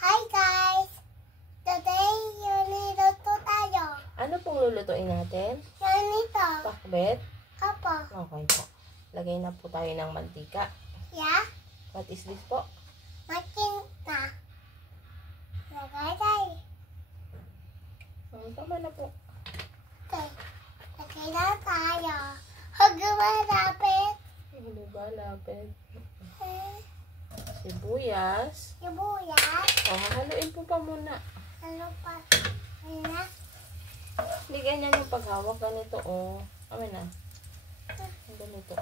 Hi guys! Today, niluluto tayo. Ano pong lulutuin natin? Yan ito. Pakbet? Opo. Okay po. Lagay na po tayo ng mantika. Yeah? What is this po? Makinta. Lagay tayo. Tama na po. Okay. Lagay na tayo. Huwag malapit. Hindi ba lapit? Eh, Sibuyas. sibuyas. Haluin po pa muna. Ano pa? Ano na? Hindi ganyan yung paghawak. Ganito Amin na. Ganito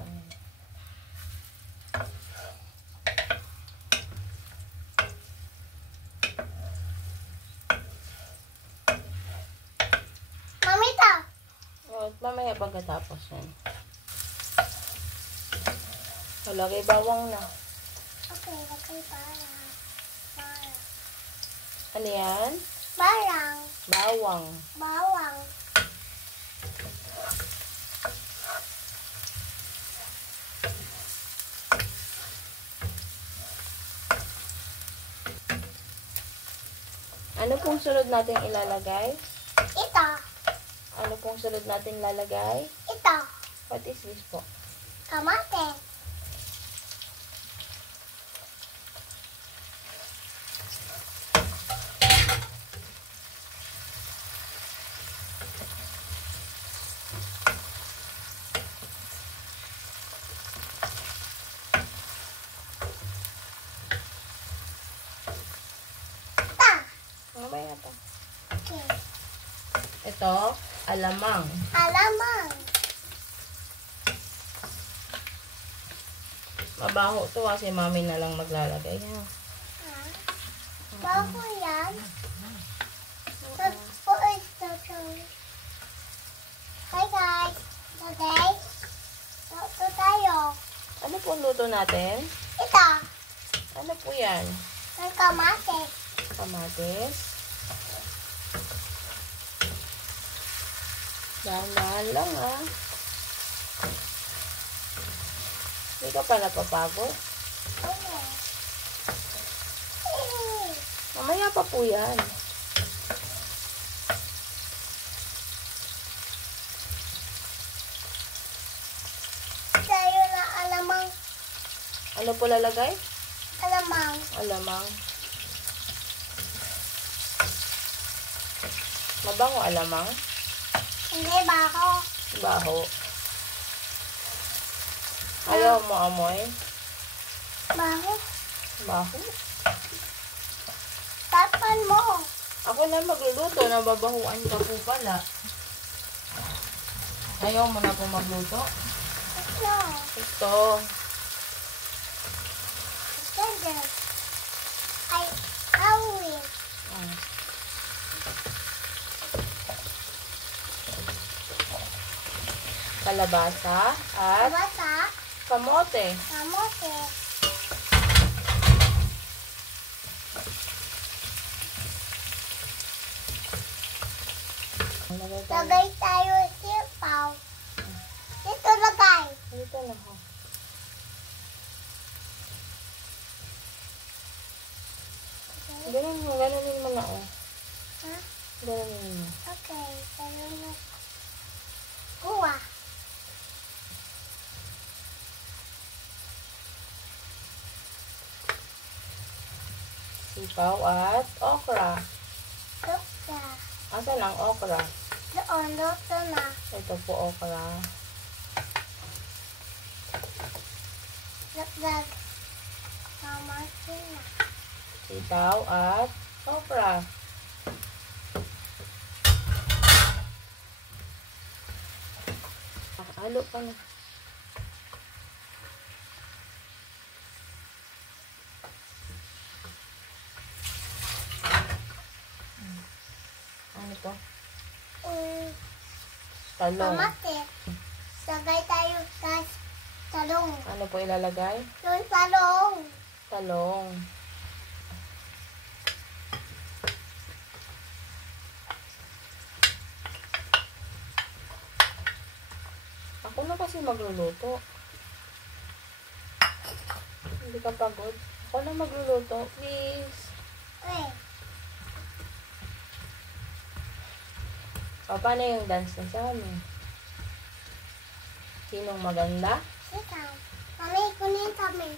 Mami to. Mamaya pagkatapos yan. Lagay bawang na. Okay, lagay parang. Ano yan? Barang. Bawang. Bawang. Ano pong sunod natin ilalagay? Ito. Ano pong sunod natin ilalagay? Ito. What is this po? Kamate. Mamaya pa. Okay. Ito, alamang. Alamang. Mabaho to kasi mami na lang maglalagay. Ha? Bago yan. Hi guys. Today, luto tayo. Ano po ang luto natin? Ito. Ano po yan? Ng kamate. Kamatis. Dahan-dahan lang Hindi ka pa napapagod? Okay. Mamaya pa po yan. Tayo na alamang. Ano po lalagay? Alamang. Alamang. Mabango alamang? Hindi baho. Baho. Ayaw mo amoy? Baho. Baho. Tapan mo. Ako na magluluto. Nababahuan ka po pala. Ayaw mo na po magluto? No. Ito. Ganda. Ay, awin. Kalabasa at Bata. kamote. Kamote. Lagay tayo sipaw. Dito lagay. Dito na ho. Ganonin mo na Ha? Ganonin mo. Okay. Tayo na. Kuha. Sipaw at okra. Lupa. Asan ang okra? Doon, luto na. Ito po okra. Lagdag. Mamasin na. Sitaw at okra. Halo pa na. Ano to? Talong. Kamate. Lagay tayo guys. Talong. Ano po ilalagay? Yung talong. Talong. Ako na kasi magluluto. Hindi ka pagod. Ako na magluluto, please. Wait. O, paano yung dance na sa amin? Sinong maganda? Ikaw. Mami, kunin kami.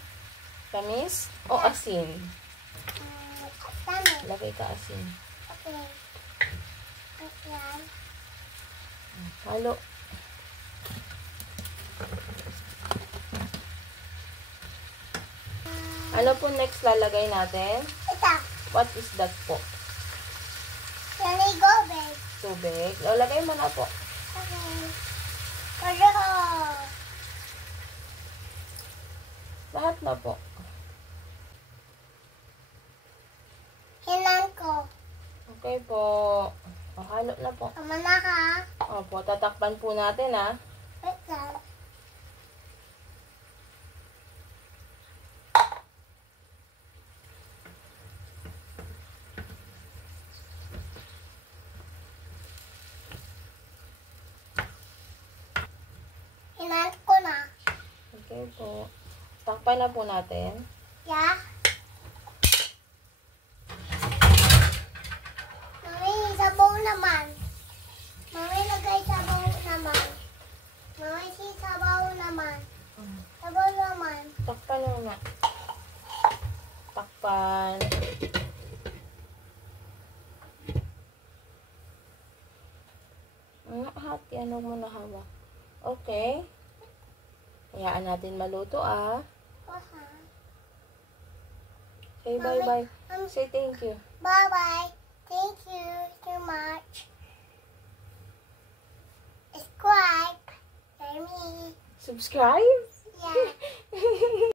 Kamis o asin? Kami. Lagay ka asin. Okay. Ayan. Halo. Ano po next lalagay natin? Ito. What is that po? Naligo, babe. Tubig. O, lagay mo na po. Okay. Pero, Lahat na po. hinan ko. Okay po. O, halo na po. Tama na ha. Opo, tatakpan po natin ha. Wait lang. Hinan ko na. Okay po. Takpan na po natin. Yeah. Mami, sabaw naman. Mami, lagay sabaw naman. Mami, si sabaw naman. Sabaw naman. Takpan na. Takpan. Hati, ano mo na hawak? Okay. Hayaan natin maluto ah. Oha. Say bye-bye. Say thank you. Bye-bye. Thank you so much. Subscribe. For me. Subscribe? Yeah.